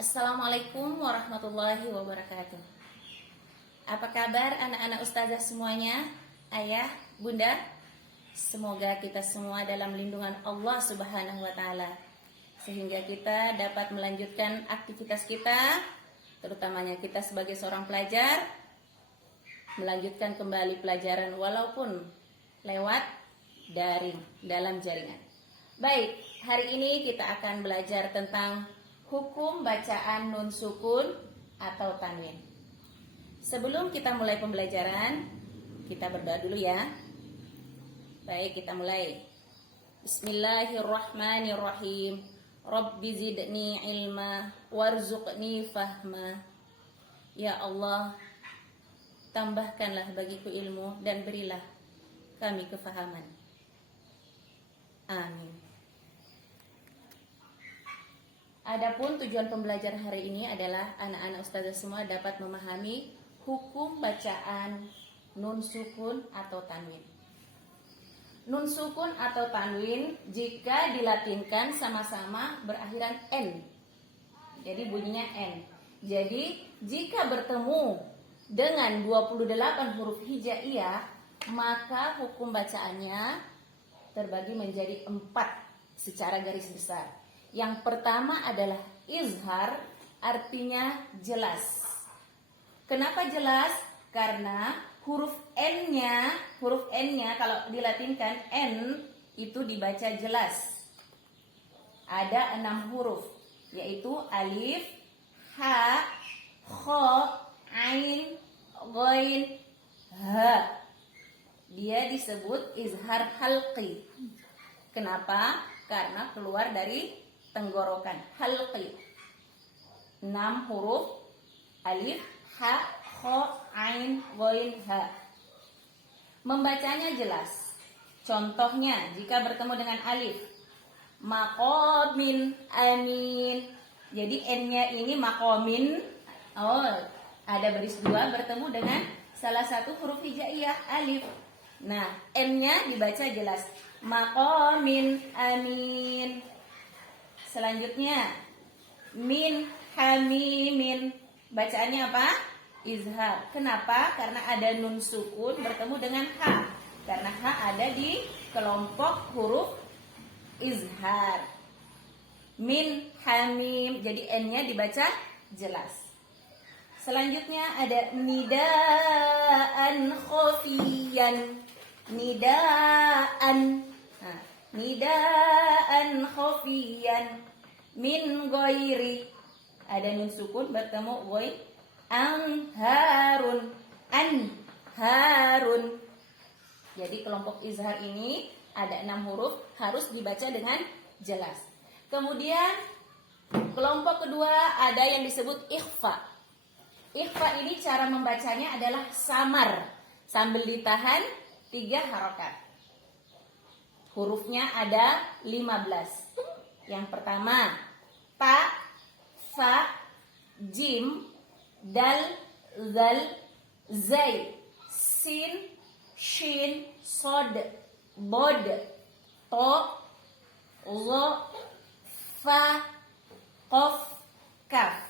Assalamualaikum warahmatullahi wabarakatuh. Apa kabar anak-anak ustazah semuanya? Ayah, bunda, semoga kita semua dalam lindungan Allah Subhanahu wa taala, sehingga kita dapat melanjutkan aktivitas kita, terutamanya kita sebagai seorang pelajar, melanjutkan kembali pelajaran walaupun lewat daring dalam jaringan. Baik, hari ini kita akan belajar tentang hukum bacaan nun sukun atau tanwin. Sebelum kita mulai pembelajaran, kita berdoa dulu ya. Baik, kita mulai. Bismillahirrahmanirrahim. Rabbi zidni ilma warzuqni fahma. Ya Allah, tambahkanlah bagiku ilmu dan berilah kami kefahaman. Amin. Adapun tujuan pembelajaran hari ini adalah anak-anak ustazah semua dapat memahami hukum bacaan nun sukun atau tanwin. Nun sukun atau tanwin jika dilatinkan sama-sama berakhiran n. Jadi bunyinya n. Jadi jika bertemu dengan 28 huruf hijaiyah, maka hukum bacaannya terbagi menjadi 4 secara garis besar. Yang pertama adalah izhar, artinya jelas. Kenapa jelas? Karena huruf n-nya kalau dilatinkan n itu dibaca jelas. Ada 6 huruf, yaitu alif, ha, kha, ain, ghain, ha. Dia disebut izhar halqi. Kenapa? Karena keluar dari tenggorokan, halqi. 6 huruf, alif, ha, kha, ain, ghain, ha. Membacanya jelas. Contohnya jika bertemu dengan alif, maqamin amin. Jadi n-nya ini maqamin. Ada baris 2 bertemu dengan salah satu huruf hijaiyah, alif. Nah, n-nya dibaca jelas, maqamin amin. Selanjutnya min hamimin, bacaannya apa? Izhar. Kenapa? Karena ada nun sukun bertemu dengan ha. Karena ha ada di kelompok huruf izhar. Min hamim, jadi n-nya dibaca jelas. Selanjutnya ada nidaan khofiyan. Nidaan. Nidaan khofiyan min ghairi, ada nun sukun bertemu ghain, anharun, anharun. Jadi kelompok izhar ini ada 6 huruf, harus dibaca dengan jelas. Kemudian kelompok kedua ada yang disebut ikhfa. Ikhfa ini cara membacanya adalah samar sambil ditahan 3 harokat. Hurufnya ada 15. Yang pertama, ta, sa, jim, dal, zal, zai, sin, shin, sod, bod, to, zo, fa, qaf, kaf.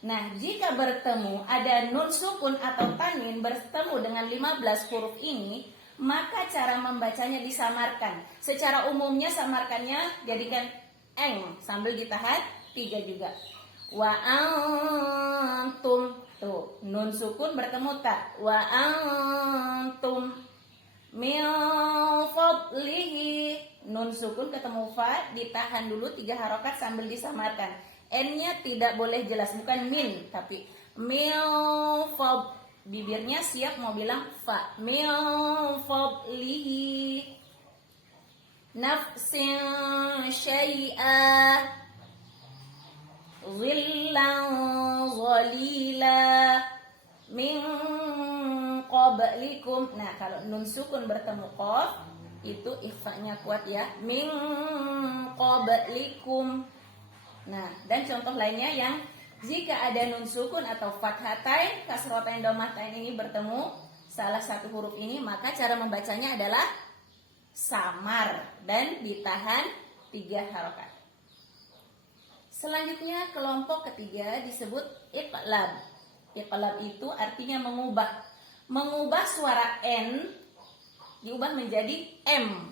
Nah, jika bertemu ada nun sukun atau tanwin bertemu dengan 15 huruf ini, maka cara membacanya disamarkan. Secara umumnya samarkannya jadikan eng sambil ditahan 3 juga. Wa antum, tuh nun sukun bertemu ta. Wa antum min fadlihi, nun sukun ketemu fa, ditahan dulu 3 harokat sambil disamarkan. N-nya tidak boleh jelas, bukan min tapi min fad. Bibirnya siap mau bilang fa. Min fadlihi nafsin syai'a zillan zalila min qablikum. Nah, kalau nun sukun bertemu qaf itu ikhfa'nya kuat ya. Min qablikum. Nah, dan contoh lainnya yang jika ada nun sukun atau fathatain, kasrotain, domatain ini bertemu salah satu huruf ini, maka cara membacanya adalah samar dan ditahan 3 harokat. Selanjutnya kelompok ketiga disebut iqlab. Iqlab itu artinya mengubah. Mengubah suara N diubah menjadi M.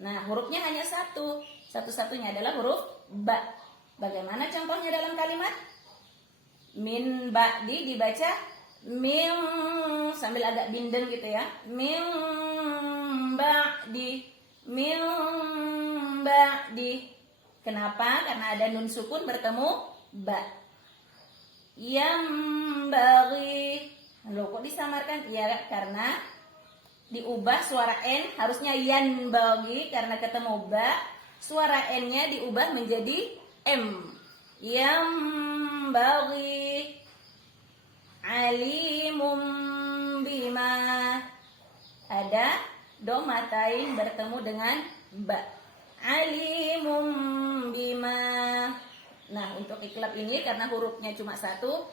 Nah, hurufnya hanya satu. Satu-satunya adalah huruf ba. Bagaimana contohnya dalam kalimat? Min ba'di dibaca min sambil agak bindeng gitu ya. Min ba'di. Min ba'di. Kenapa? Karena ada nun sukun bertemu ba. Yang bagi. Loh, kok disamarkan? Ya, karena diubah suara N harusnya yan bagi, karena ketemu ba, suara N-nya diubah menjadi M. Yang bagi alimum bima. Ada domatain bertemu dengan ba. Alimum bima. Nah, untuk iqlab ini karena hurufnya cuma satu,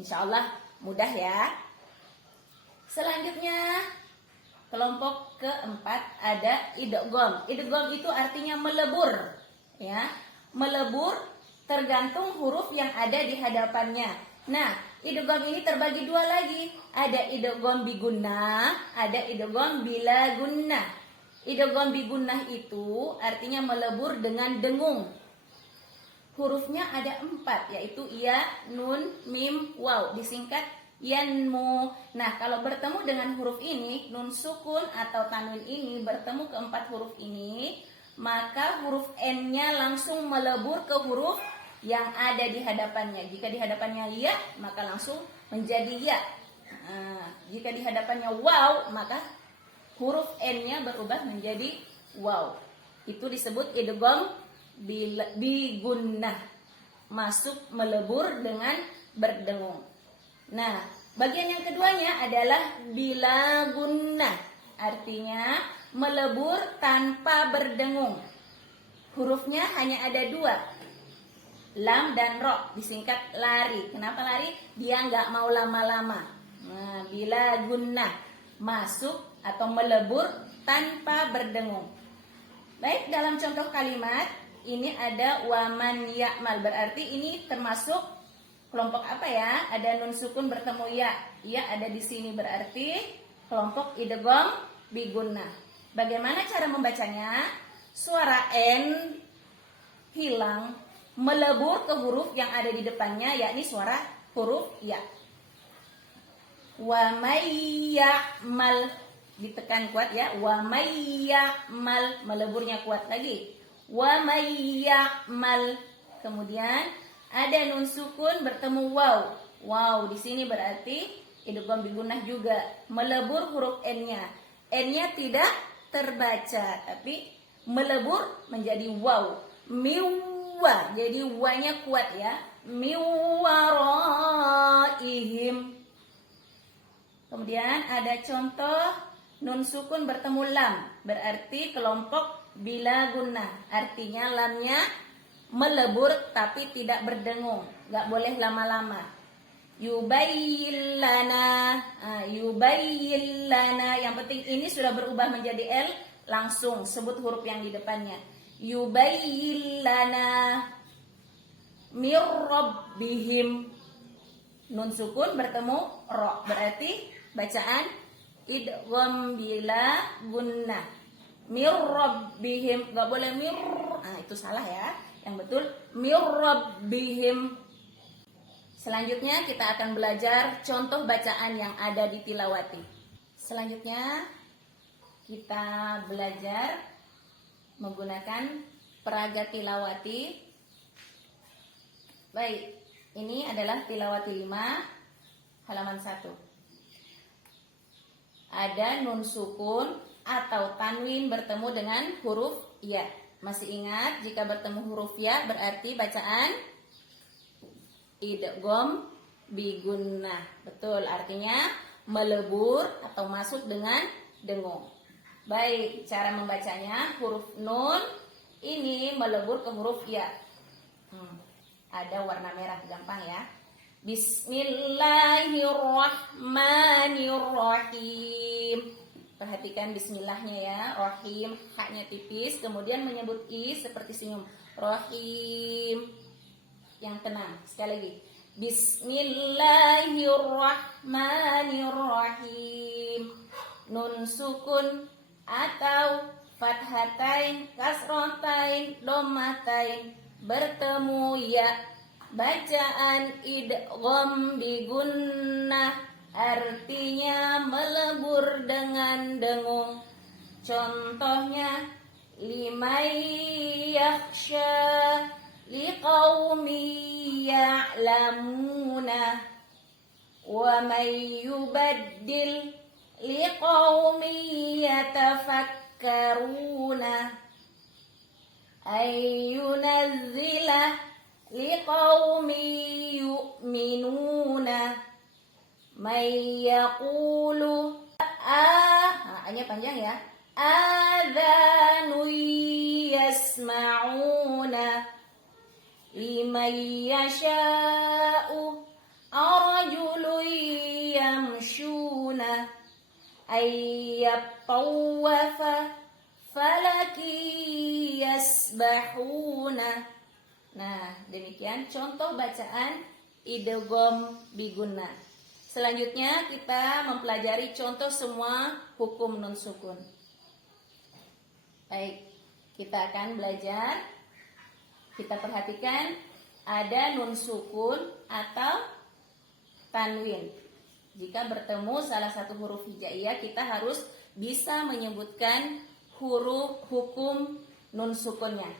insya Allah mudah ya. Selanjutnya kelompok keempat ada idgham. Idgham itu artinya melebur, ya. Melebur tergantung huruf yang ada di hadapannya. Nah, idgham ini terbagi dua lagi. Ada idgham bi gunnah, ada idgham bila gunnah. Idgham bi gunnah itu artinya melebur dengan dengung. Hurufnya ada 4, yaitu ya, nun, mim, waw. Disingkat yanmu. Nah, kalau bertemu dengan huruf ini, nun sukun atau tanwin ini bertemu keempat huruf ini, maka huruf N-nya langsung melebur ke huruf yang ada di hadapannya. Jika di hadapannya ya, maka langsung menjadi ya. Nah, jika di hadapannya waw, maka huruf N-nya berubah menjadi waw. Itu disebut idgham bi gunnah. Masuk melebur dengan berdengung. Nah, bagian yang keduanya adalah bila gunnah. Artinya melebur tanpa berdengung. Hurufnya hanya ada 2. Lam dan ro, disingkat lari. Kenapa lari? Dia nggak mau lama-lama. Nah, bila gunnah, masuk atau melebur tanpa berdengung. Baik, dalam contoh kalimat ini ada waman ya'mal, berarti ini termasuk kelompok apa ya? Ada nun sukun bertemu ya. Ya ada di sini, berarti kelompok idgham bi gunnah. Bagaimana cara membacanya? Suara N hilang, melebur ke huruf yang ada di depannya, yakni suara huruf ya. Wa may ya'mal, ditekan kuat ya. Wa may ya'mal, meleburnya kuat lagi. Wa may ya'mal. Kemudian ada nun sukun bertemu waw. Waw di sini berarti idgham bi gunnah juga, melebur huruf N-nya. N-nya tidak terbaca tapi melebur menjadi waw. Miwa, jadi wa-nya kuat ya. Miwaraihim. Kemudian ada contoh nun sukun bertemu lam, berarti kelompok bila gunnah. Artinya lamnya melebur tapi tidak berdengung, nggak boleh lama-lama. Yubayyin lana, yubayyin lana. Yang penting ini sudah berubah menjadi L, langsung sebut huruf yang di depannya. Yubayyin lana mir rabbihim. Nun sukun bertemu ro, berarti bacaan idgham bila gunnah. Mir rabbihim, gak boleh mir. Nah, itu salah ya. Yang betul mir rabbihim. Selanjutnya kita akan belajar contoh bacaan yang ada di tilawati. Selanjutnya kita belajar menggunakan peraga tilawati. Baik, ini adalah tilawati 5 halaman 1. Ada nun sukun atau tanwin bertemu dengan huruf ya. Masih ingat jika bertemu huruf ya berarti bacaan idgham bi gunnah. Betul, artinya melebur atau masuk dengan dengung. Baik, cara membacanya huruf nun ini melebur ke huruf ya. Ada warna merah, gampang ya. Bismillahirrahmanirrahim. Perhatikan bismillahnya ya, rahim, haknya tipis, kemudian menyebut i seperti senyum. Rahim. yang tenang. Sekali lagi. Bismillahirrahmanirrahim. Nun sukun atau fathatain, kasrotain, domatain bertemu ya. Bacaan idgham bi gunnah artinya melebur dengan dengung. Contohnya limay yakhsha liqaumi ya'lamuna wa may yubaddil liqaumi yatafakkaruna ayyunazzila liqaumi yu'minuna may yaqulu hanya panjang ya, adhanu yasma'una liman yasha'u arajulu yamshuna ayyatawafa falaki yasbahuna. Nah, demikian contoh bacaan idgham bi gunnah. Selanjutnya kita mempelajari contoh semua hukum nun sukun. Baik, kita akan belajar. Kita perhatikan ada nun sukun atau tanwin. Jika bertemu salah satu huruf hijaiyah, kita harus bisa menyebutkan huruf hukum nun sukunnya.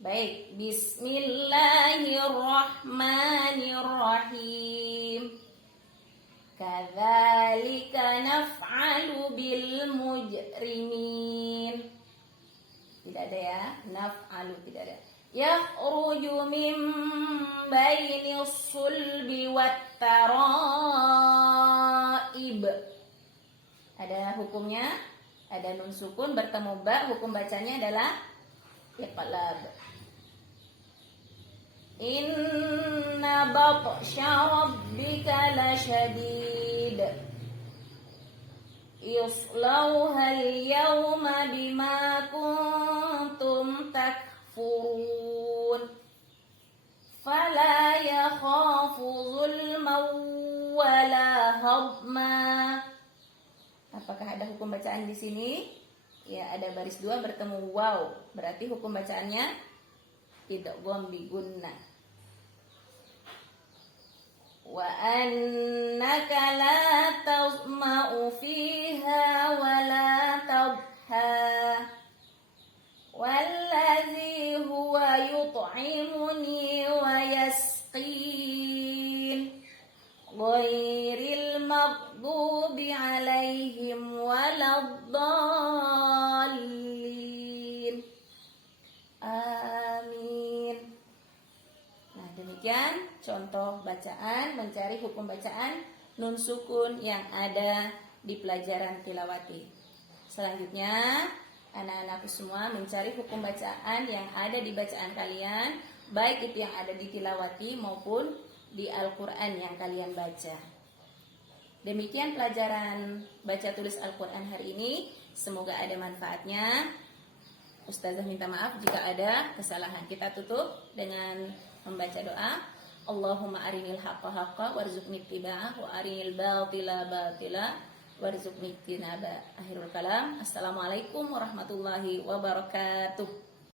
Baik, bismillahirrahmanirrahim. Kadzalika naf'alu bil mujrimin. Tidak ada ya, naf'alu tidak ada. Yakhruju min bainis sulbi wat taraib. Ada hukumnya, ada nun sukun bertemu ba, hukum bacanya adalah iqlab. Inna batsha rabbika lasyadid. Yuslauha al-yawma bima kuntum takfurun. Fala yakhafu zulman wala hadma. Apakah ada hukum bacaan di sini? Ya, ada baris dua bertemu waw. Berarti hukum bacaannya idgham bi gunnah. Wa annaka la tazma'u fiha wa la tabha wallazi huwa yut'imuni wa yasqin ghairil maghdubi alaihim waladdallin. Amin. Nah, demikian contoh bacaan, mencari hukum bacaan nun sukun yang ada di pelajaran tilawati. Selanjutnya, anak-anakku semua mencari hukum bacaan yang ada di bacaan kalian, baik itu yang ada di tilawati maupun di Al-Quran yang kalian baca. Demikian pelajaran baca tulis Al-Quran hari ini. Semoga ada manfaatnya. Ustazah minta maaf jika ada kesalahan. Kita tutup dengan membaca doa. Allahumma arinil haqqa haqqa warzuqni ittiba'ah wa arinil batila batila warzuqni ijtinaba. Akhirul kalam. Assalamualaikum warahmatullahi wabarakatuh.